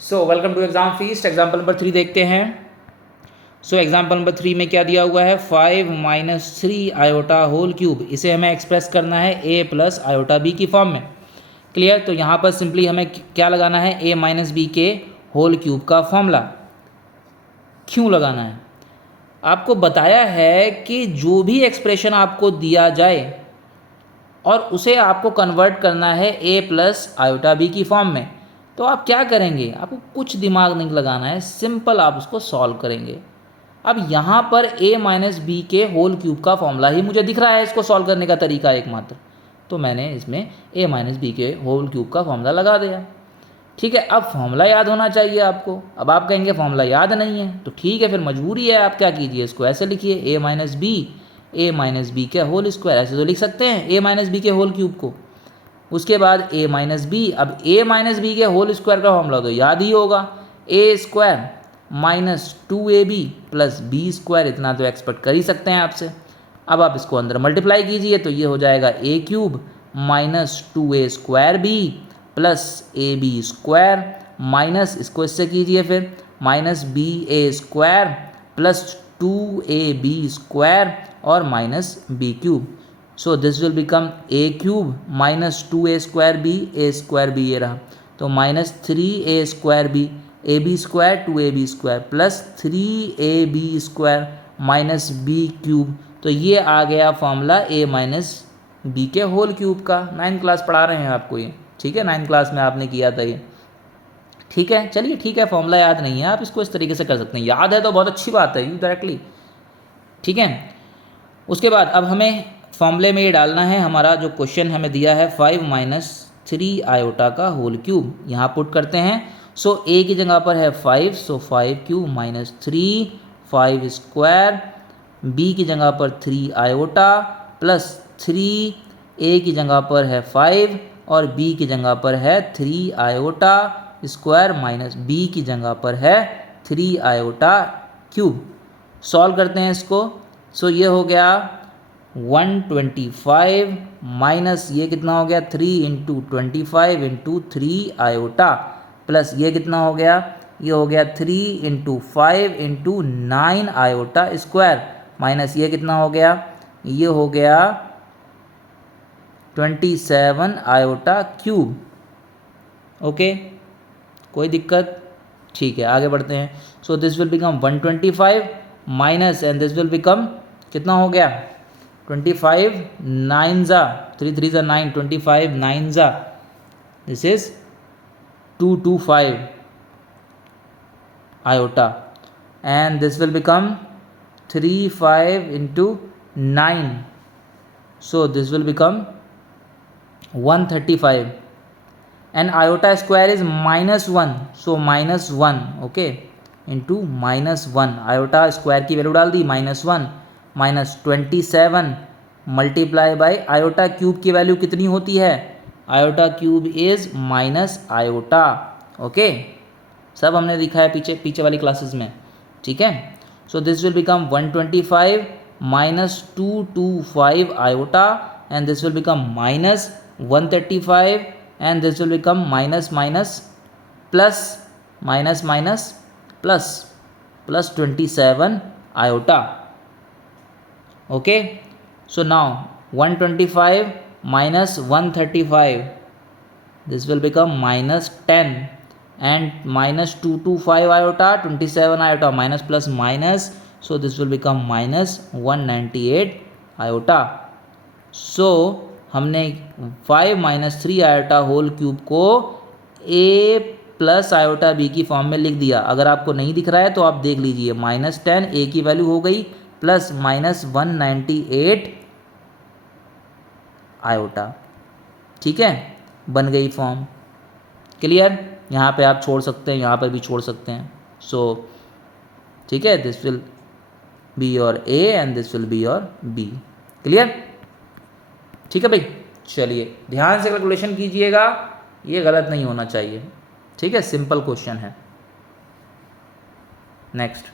So welcome to exam feast. Example number 3 देखते हैं। So example number 3 में क्या दिया हुआ है, 5 माइनस 3 आयोटा होल क्यूब। इसे हमें एक्सप्रेस करना है a प्लस आयोटा b की फॉर्म में। क्लियर। तो यहाँ पर सिंपली हमें क्या लगाना है, a माइनस बी के होल क्यूब का फॉर्मूला क्यों लगाना है। आपको बताया है कि जो भी एक्सप्रेशन आपको दिया जाए और उसे आपको कन्वर्ट करना है a प्लस आयोटा b की फॉर्म में, तो आप क्या करेंगे, आपको कुछ दिमाग नहीं लगाना है, सिंपल आप उसको सॉल्व करेंगे। अब यहाँ पर a माइनस बी के होल क्यूब का फॉर्मूला ही मुझे दिख रहा है, इसको सॉल्व करने का तरीका एकमात्र, तो मैंने इसमें a माइनस बी के होल क्यूब का फॉर्मूला लगा दिया। ठीक है, अब फॉर्मूला याद होना चाहिए आपको। अब आप कहेंगे फॉर्मूला याद नहीं है, तो ठीक है, फिर मजबूरी है, आप क्या कीजिए, इसको ऐसे लिखिए, ए माइनस बी के होल स्क्वायर, ऐसे तो लिख सकते हैं ए माइनस बी के होल क्यूब को। उसके बाद ए माइनस बी, अब ए माइनस बी के होल स्क्वायर का फॉर्मूला तो याद ही होगा, A square minus 2ab plus B square, इतना तो एक्सपेक्ट कर ही सकते हैं आपसे। अब आप इसको अंदर मल्टीप्लाई कीजिए तो ये हो जाएगा A cube minus 2a square B plus A B square, minus इसको इससे कीजिए फिर minus B A square plus 2ab square और minus B cube. So this will become A cube minus 2a square B ये रहा, तो minus 3a square B, A B square 2ab square plus 3ab square minus B cube. तो ये आ गया formula a minus B के whole cube का। 9th class पढ़ा रहे हैं आपको ये, ठीक है, 9th क्लास में आपने किया था ये। ठीक है, चलिए ठीक है, फॉर्मूला याद नहीं है, आप इसको इस तरीके से कर सकते हैं, याद है तो बहुत अच्छी बात है, यू डायरेक्टली। ठीक है, उसके बाद अब हमें फॉर्मूले में ये डालना है, हमारा जो क्वेश्चन हमें दिया है 5 माइनस 3 आयोटा का होल क्यूब, यहाँ पुट करते हैं। सो ए की जगह पर है 5, सो 5 क्यूब माइनस 3 5 स्क्वायर, बी की जगह पर 3 आयोटा प्लस 3, ए की जगह पर है 5 और बी की जगह पर है 3 आयोटा स्क्वायर माइनस बी की जगह पर है 3 आयोटा क्यूब। सॉल्व करते हैं इसको। सो ये हो गया 125 माइनस ये कितना हो गया 3 इंटू 25 इंटू 3 आयोटा प्लस ये कितना हो गया, ये हो गया 3 into 5 into 9 iota square minus ये कितना हो गया, ये हो गया 27 आयोटा क्यूब। ओके, कोई दिक्कत, ठीक है, आगे बढ़ते हैं। सो this will become 125 minus and this will become कितना हो गया 25 9 ज़ा 3 3 ज़ा 9, 25 9 ज़ा this is 225 iota and this will become 35 into 9, so this will become 135 and iota square is minus 1, so minus 1 okay into minus 1, iota square की value डाल दी -1 minus 27 multiply by iota cube की value कितनी होती है, iota cube is minus iota. Okay, सब हमने लिखा है पीछे वाली क्लासेस में, ठीक है। सो this will become 125 minus 225 iota and this will become minus 135 and this will become minus plus plus 27 iota. Okay, so now 125 minus 135, this will become minus 10 and minus 225 iota 27 iota minus plus minus, so this will become minus 198 iota. so हमने 5 minus 3 iota whole cube को a plus iota b की form में लिख दिया। अगर आपको नहीं दिख रहा है तो आप देख लीजिए, -10 a की वैल्यू हो गई प्लस -198 आयोटा। ठीक है, बन गई फॉर्म। क्लियर, यहाँ पे आप छोड़ सकते हैं, यहाँ पर भी छोड़ सकते हैं। सो ठीक है, this will be your A and this will be your B. Clear, ठीक है भाई। चलिए ध्यान से कैलकुलेशन कीजिएगा, ये गलत नहीं होना चाहिए, ठीक है, सिंपल क्वेश्चन है। नेक्स्ट